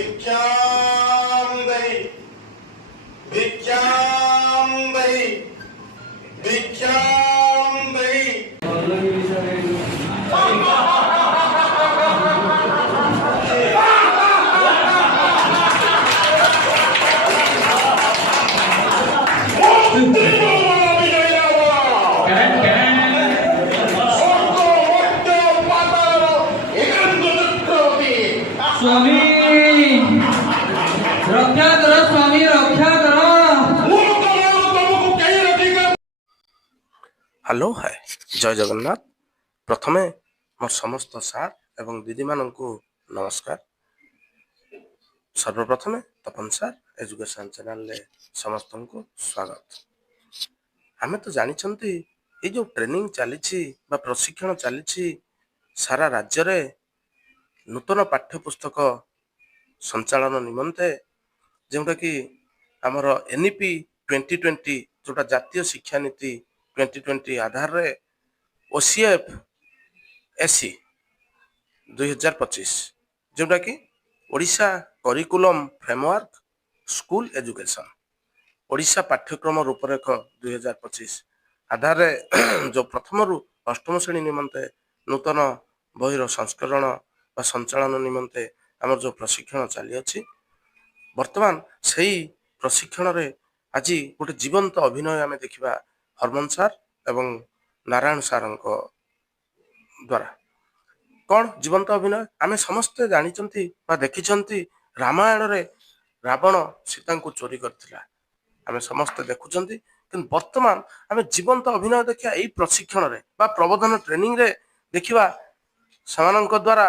भिक्षां देहि भिक्षां देहि भिक्षां देहि। स्वामी रक्षा करो, स्वामी रक्षा करो। हेलो हाय जय जगन्नाथ। प्रथमे मोर समस्त सार एवं दीदी माननकु नमस्कार। सर्वप्रथमे तपन सार एजुकेशन चैनल ले समस्त को स्वागत। आमे तो जानिछंती ए जो ट्रेनिंग चली प्रशिक्षण चली सारा राज्य रे नूतन पाठ्यपुस्तक संचालन निमंते जोटा कि आमर एनईपी 2020 जोटा जातीय शिक्षा नीति 2020 आधार रे ओसीएफ एससी 2025 जोटा कि Odisha curriculum framework school education Odisha पाठ्यक्रम रूपरेख 2025 आधार रे जो प्रथम रु अष्टम श्रेणी निमंते नूतन बहिर संस्करण व संचालन निमंते आमर जो प्रशिक्षण चली अच्छी वर्तमान सही प्रशिक्षण रे आज गोटे जीवंत अभिनय आम देखा हरमन सार एवं नारायण सार द्वारा। कौन जीवंत अभिनय आम समस्ते जानी देखी रामायण रे रावण सीता को चोरी करथिला आम समस्ते देखुं कि वर्तमान आम जीवंत अभिनय देखा यही प्रशिक्षण रे बा प्रबोधन ट्रेनिंग रे देखा सेमानक द्वारा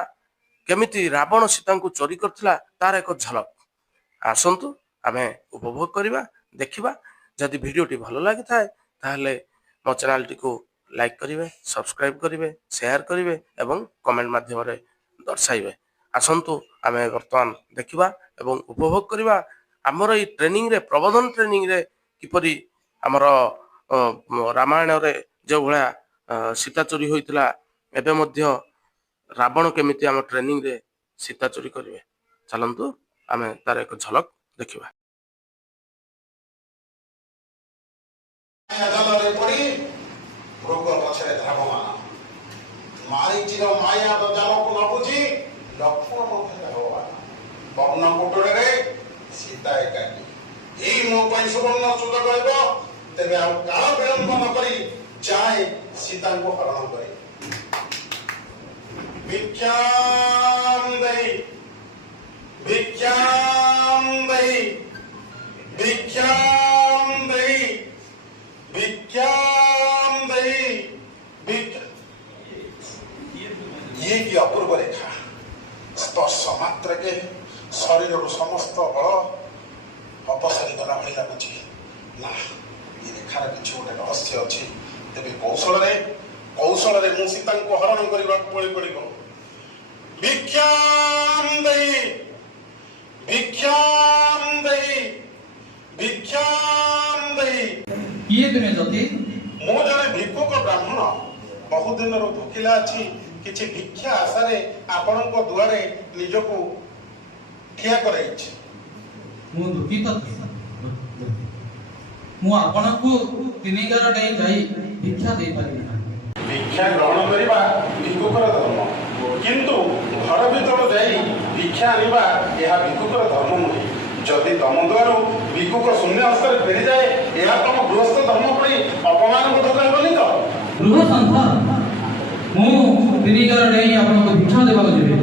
केमिति रावण सीता को चोरी करथिला तार एक झलक आसंतु आमे उपभोग करिबा देखिबा। जदि वीडियोटी भल लगी थाए ताहले मो चैनल टी को लाइक करिवे, सब्सक्राइब करिवे, शेयर करिवे एवं कमेंट माध्यम रे दर्शाइबे। आसंतु आमे वर्तमान देखिबा एवं उपभोग करिबा हमर ई ट्रेनिंग रे प्रबोधन ट्रेनिंग रे किपरि हमर रामायण रे जो भला सीता चोरी होइतिला एबे मध्य रावण केमिति आम ट्रेनिंग रे सीता चोरी करिवे। चलंतु आमे तार एक झलक देखिबा। मारीचीर माया जाल को न बुझी लक्ष्मण पवन कुटुरे रे सीता एकाकी एई मो पई सुवर्ण सुযোগ হইব तेबे आ काल विलंब न करी जाए सीता को हरण करे। भिक्षां देहि भिक्षां देहि भिक्षां देहि भिक्षां देहि। ये की अपूर्व रेखा स्पर्श मात्र के शरीर समस्त बल अपसरी गला भली लगुच ना ये रेखार किसी गोटे रहस्य अच्छी तेरे कौशल मु सीता को हरण करने पड़ो। भिक्षां देहि भिक्षां देहि भिक्षां देहि। किए तुमे जति मो जने भिक्षुक ब्राह्मण बहुत दिन रो भूखिला अछि किछि भिक्षा आशा रे आपनक दुआरे निजको ठिया कराइछि। मु दुखित मु आपनकु तिनिगर डे जाई भिक्षा दे पारि ना। भिक्षा ग्रहण करिबा भिक्षुकर धर्म किंतु घर भीतर जाई भिक्षा आनिबा यह भिक्षुकर धर्म नुहे। जदि तम द्वारा भिक्षुक शून्य हस्तर फेरी जाए यह तुम गृहस्थ धर्म पड़ी अपमान बोध करबनी तो। गृह संसार मु तिनिगर डे आपनकु भिक्षा देबा जेबे।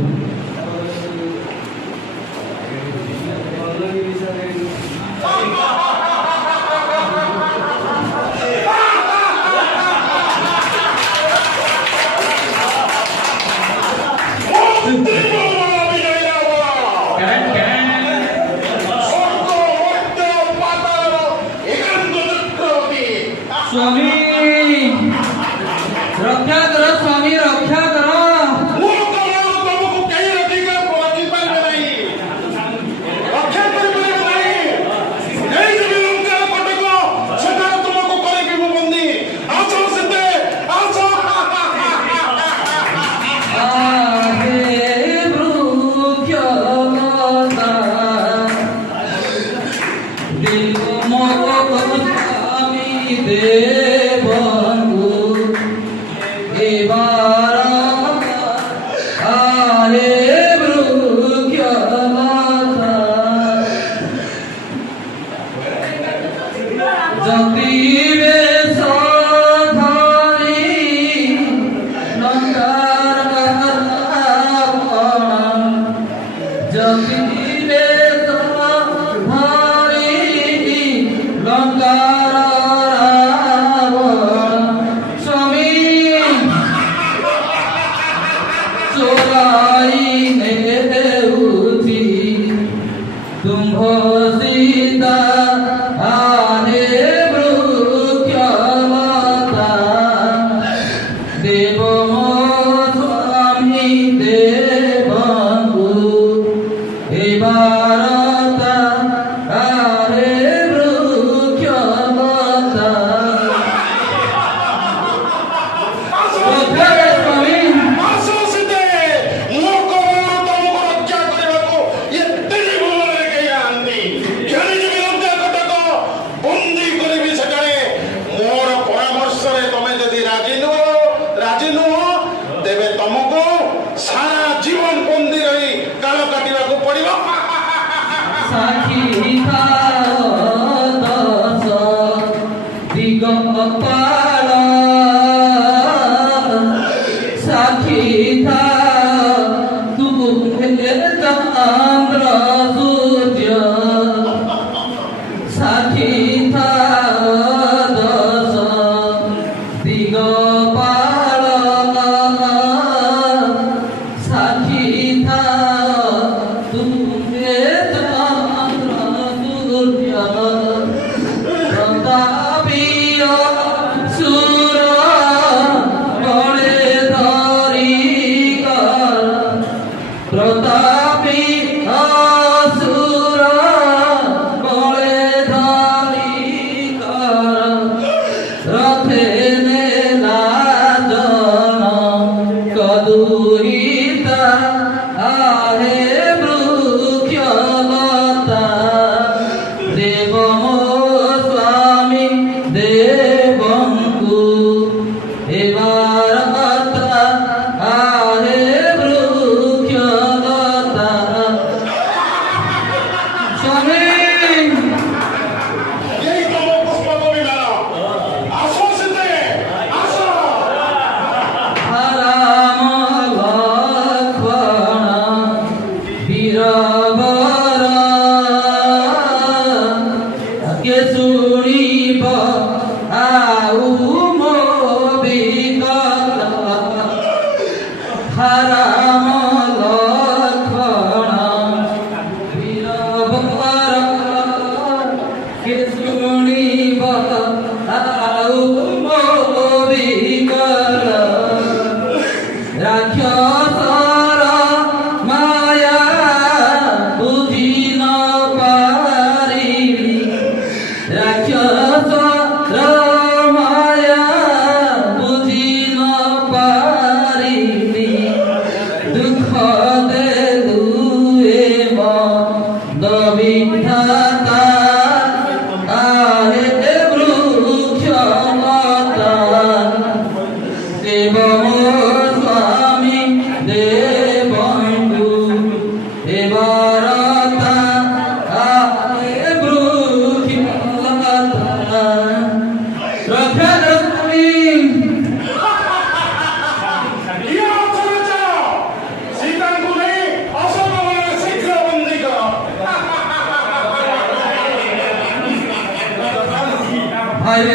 स्वामी रक्षा करो, स्वामी रक्षा करो।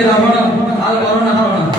রাবণ আর করোনা